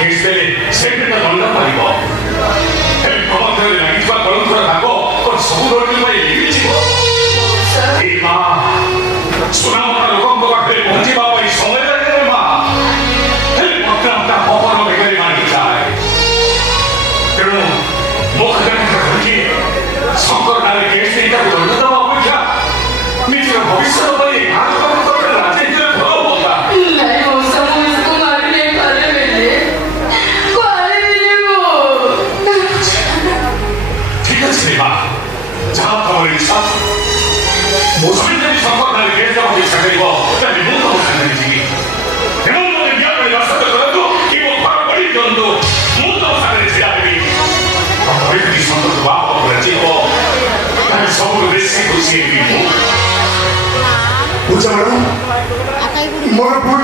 କେସ୍ ଦେଲେ ସେଇଟା ଦଣ୍ଡ ପାଇବ। ହେଲେ ପ୍ରବନ୍ଧରେ ଲାଗିଥିବା କଳଙ୍କର ଦାଗ କ'ଣ ସବୁ ରୋଗୀ ପାଇଁ ଲିଭିଯିବ? ଏ ମା ସୁନାମଟା ଲୋକଙ୍କ ପାଖରେ ପହଞ୍ଚିବା ପାଇଁ ସମୟ ଲାଗିବ ମା। ହେଲେ ବର୍ତ୍ତମାନଟା ପବନ ବେଗରେ ମାଡ଼ିଯାଏ। ତେଣୁ ମୁଖ୍ୟମନ୍ତ୍ରୀ କହିଛି ଶଙ୍କର ନାଁରେ କେସ୍ ନେଇ ତାକୁ ଦଣ୍ଡ ଦେବା ଅପେକ୍ଷା ନିଜର ଭବିଷ୍ୟତ ପାଇଁ ରାଜନୀତିରେ ଭଲ ହୁଅନ୍ତା। ଠିକ ଅଛି ମା, ଯାହା ତମର ଇଚ୍ଛା। ମୁଁ ଯଦି ଶଙ୍କର ନାଁରେ କେସ୍ ଦେବାକୁ ଇଚ୍ଛା କରିବ ତାହେଲେ ମୁଁ ତମ ସାଙ୍ଗରେ ଯିବି। ହେମନ୍ତ ବିଜ୍ଞାପନ ବାସତ କରନ୍ତୁ କି ମୋ ଘର ପଡ଼ି ଦିଅନ୍ତୁ, ମୁଁ ତମ ସାଙ୍ଗରେ ଛିଡ଼ା ହେବି। ଯଦି ସନ୍ତୋଷ ବାପ ଯିବ ତାହେଲେ ସବୁଠୁ ବେଶୀ ଖୁସି ହେବି ମୁଁ। ପୂଜା ମ୍ୟାଡ଼ାମ ମୋର ଭୁଲ